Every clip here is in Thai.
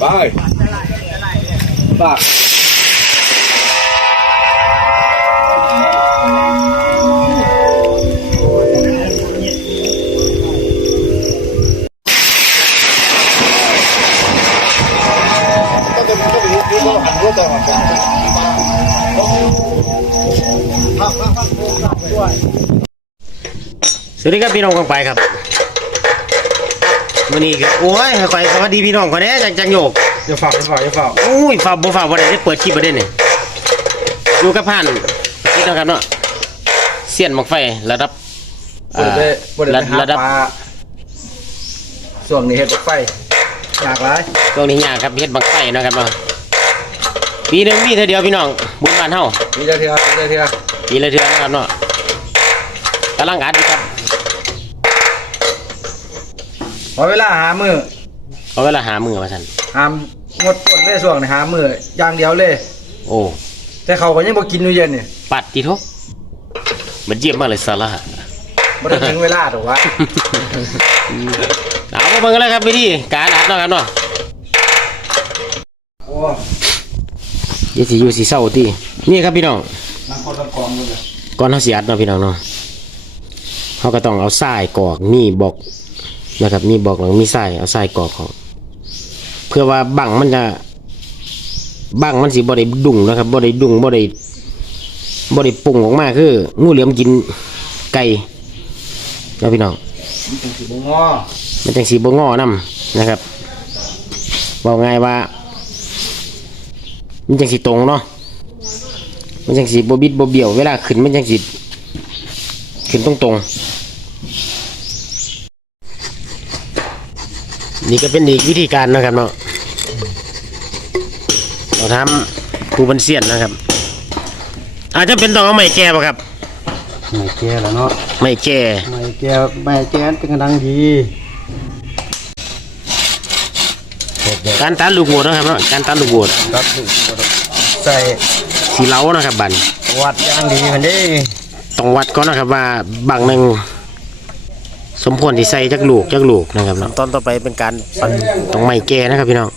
ไปป้าสวัสดีครับพี่น้องกองไปครับ วันนี้ก็โอ้ยไปสวัสดีพี่น้องคนนี้จังจังโยกอย่าฝากอย่าฝากอย่าฝากโอ้ยฝากบ่ฝากบ่ได้ได้เปิดคลิปประเด็นนี่ดูกับผ่านนี่นะครับเนาะเสียนมักไฟระดับบ่ได้บ่ได้ระไปหาระดับปลาช่วงนี้เฮ็ดไฟอยากหลายตรงนี้ยากครับเฮ็ดบังไฟเนาะครับเนาะปีหนึงมีเท่าเดียวพี่น้องบุญบ้านเฮามีเดียวเทียวมีเดียวเทียวปีละเทื่อนะครับเนาะกำลังอัดอยู่ครับ พอเวลาหามือเอาเวลาหามือมาสั่นหามงดต้นเลยช่วงนี้หามืออย่างเดียวเลย โอ้แต่เขาก็ยังบ่กินอยู่เย็นนี่ปัดติโทมันเยี่ยมมากเลยสาระบ่ได้ถึงเวลาดอกวะเอามาเบิ่งกันเลยครับวิธีการอัดเนาะครับเนาะโอ้เดี๋ยวสิอยู่สิเศร้าตินี่ครับพี่น้อง นั่งคนละกองหมดเลยก่อนเฮาสิอัดเนาะพี่น้องเนาะเฮาก็ต้องเอาทรายกรอกมีบอก นะครับ มีบอกแล้วมีทรายเอาทรายกรอกของเพื่อว่าบังมันจะบังมันสิบ่ได้ดุ่งนะครับบ่ได้ดุ่งบ่ได้บ่ได้ปุ่งออกมาคืองูเหลือมกินไก่เนาะพี่น้องมันจังสิบ่งอมันจังสีบ่งอนํนะครับบอกง่ายว่า มันจังสีตรงเนาะมันจังสีบ่บิดบ่เบี้ยวเวลาขึ้นมันจังสีขึ้นตรงตรง นี่ก็เป็นอีกวิธีการนะครับเนาะเราทำผู้บันเสียนนะครับ อาจจะเป็นต้องเอาไม้แก่ป่ะครับไม่แก่แล้วเนาะไม้แก่ไม่แก่ไม่แก่เป็นกำลังดีการตัดลูกโบดนะครับเนาะการตัดลูกโบดครับใส่สีเล้านะครับบันวัดอย่างดีคันนี้ต้องวัดก่อนนะครับว่าบางหนึ่ง สมควรที่ใส่จักลูกจักลูกนะครับเนาะตอนต่อไปเป็นการปั่นต้องไม่แก่นะครับพี่น้อง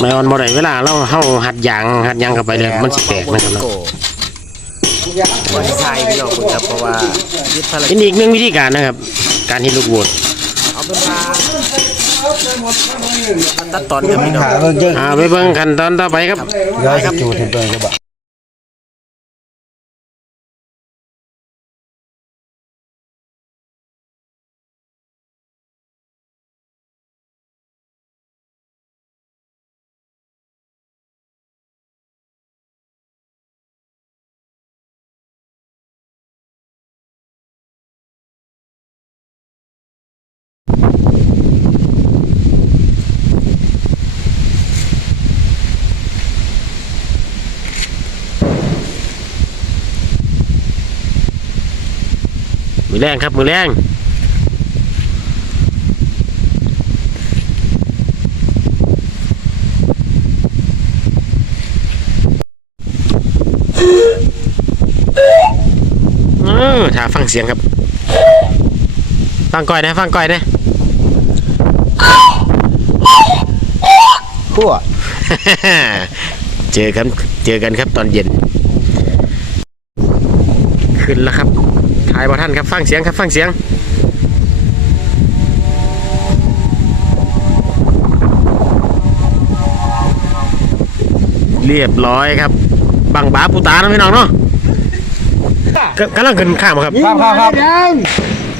ไม่อ่อนบ่ได้เวลาเราเฮาหัดยางหัดยางเข้าไปเลยมันสิแตกนะครับเนาะวันไทยพี่น้องครับเพราะว่าเป็นอีกหนึ่งวิธีการนะครับ การเฮ็ดลูกโหวดเอาเป็นว่าตัดตอนครับพี่น้องหาเบิ่งเยอะอ่าไปเบิ่งขั้นตอนต่อไปครับย้อยจูดให้เบิ่งก็บ่ มือแรงครับ มือแรงเออถ้าฟังเสียงครับ ฟังก่อยนะ ฟังก่อยนะคั่วเจอกัน เจอกันครับตอนเย็น ขึ้นแล้วครับ ถ่ายบอท่านครับฟังเสียงครับฟังเสียงเรียบร้อยครับ บังบาปูตานะพี่น้องเนาะกกำลังขึ้นข้ามครับครับครับครับ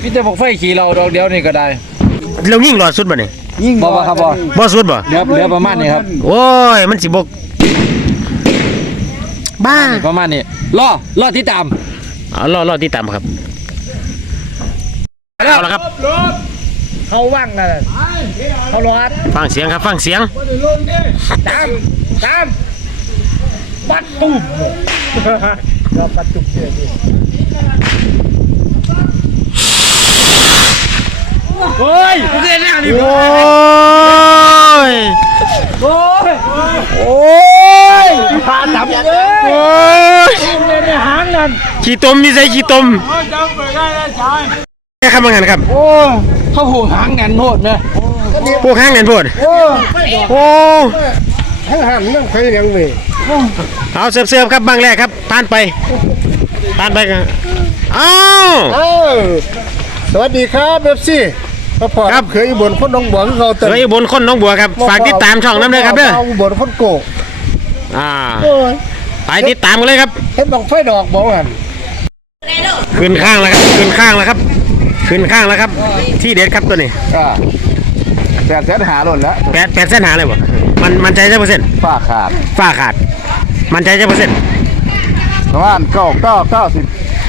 พี่จะบอกไฟขี่เราดอกเดียวนี่ก็ได้เรายิ่งรอสุดบ่เนี่ยยิ่งบ่บ่ครับบ่บ่สุดบ่เหลือเหลือประมาณนี้ครับ โอ้ย มันสิบกบ้าประมาณนี้รอรอที่ตาม เอารอรอที่ตามครับเอาละครับเขาว่างนะเขารอดฟังเสียงครับฟังเสียงตามตามปัดตุ้มก็ปัดตุ้มเนี่ยโอ้ยเรียนแล้วนี่โอ้ยโอ้ยโอ้ยผ่านดับเลยโอ้ยเรี ยนในหางนั่นขี้ตมมีใส่ขี้ตมจำไปได้แล้วชายแค่คำว่าไงครับโอ้เขาหูหางแน่นโหดนะโอ้กินพวกข้างนั่นพูดโอ้โอ้ทั้งหันนั่งเคยยังมีเอาเสิร์ฟๆครับบางแรกครับผ่านไปผ่านไปกันอ้าวเออสวัสดีครับเบฟซี่พ่อพ่อครับเคยอยู่บนคนน้องบัวคือเขาเติเคยอยู่บนคนหน้องบัวครับ ฝากติดตามช่องน้ำเลยครับเด้อเอาบนคนโกกอ่าโอ้ย ไปติดตามกันเลยครับ เห็นบังไฟดอกบอกหันขึ้นข้างแล้วครับขึ้นข้างแล้วครับ ขึ้นข้างแล้วครับ ที่เด็ดครับตัวนี้ก็แปดแสนหาหล่นแล้วแปดแปดเส้นหาเลยบ่มันมันใจเจ้าเปอร์เซ็นต์ฝ้าขาดฝ้าขาด มันใจเจ้าเปอร์เซ็นต์ประมาณเก้าเก้าเก้าสิบ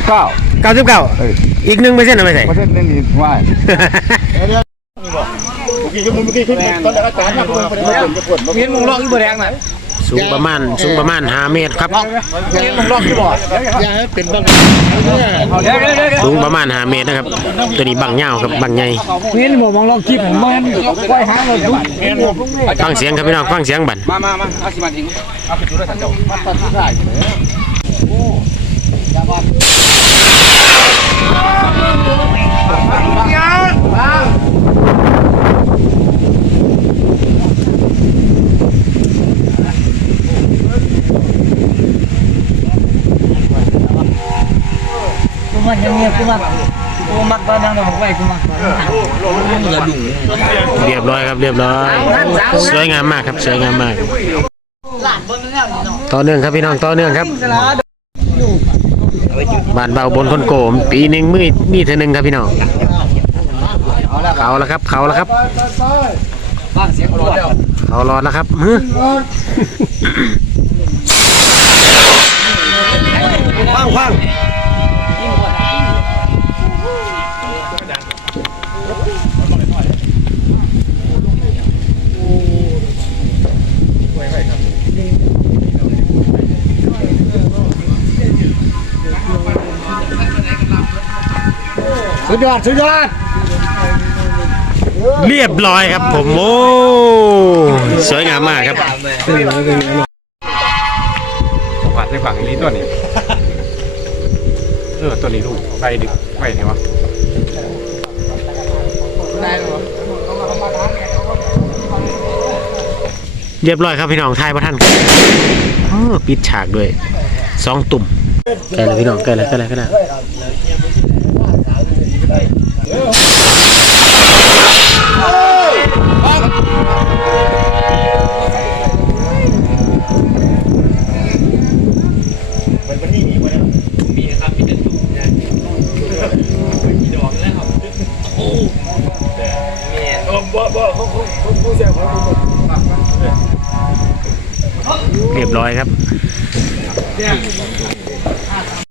เก้าเก้าสิบเก้าเอ้ยอีกหนึ่งเปอร์เซ็นต์เอาไปใส่เปอร์เซ็นต์นี่นี่ว่าเห็นมงลอกอยู่บ่แดงน่ะ สูงประมาณสูงประมาณห้าเมตรครับเห็นมงลอกอยู่บ่อย่าให้เป็นบังสูงประมาณห้าเมตรนะครับ ตัวนี้บังยาวครับบังใหญ่เห็นมงลอกคลิปมันไว้หาเราดูฟังเสียงครับพี่น้องฟังเสียงบันมามามาเอาสิมาทิ้งเอาไปดูด้วยท่านเจ้า มาตัดที่ได้กูมันยังเงียบกูมักกูมักตอนนั้นเราบอกไว้กูมักตอนนั้นอย่าดุเรียบร้อยครับเรียบร้อย สวยงามมากครับสวยงามมาก ต่อเนื่องครับพี่น้องต่อเนื่องครับบ้านเบาบนคนโกม ปีหนึ่งมือมีเท่านึงครับพี่น้องเขาแล้วครับเขาแล้วครับเสียงรถแล้วเขารอแล้วครับฮึฟังฟัง สุดยอด สุดยอด เรียบร้อยครับผมโอ้สวยงามมากครับผ่านในฝั่งนี้ตัวนี้เออตัวนี้ลูกไปดึกไปเนี่ยวะเรียบร้อยครับพี่น้องทายพระท่านครับอ้อปิดฉากด้วยสองตุ่ม ใกล้แล้วพี่น้องใกล้แล้วใกล้แล้วใกล้แล้วเรียบร้อยครับ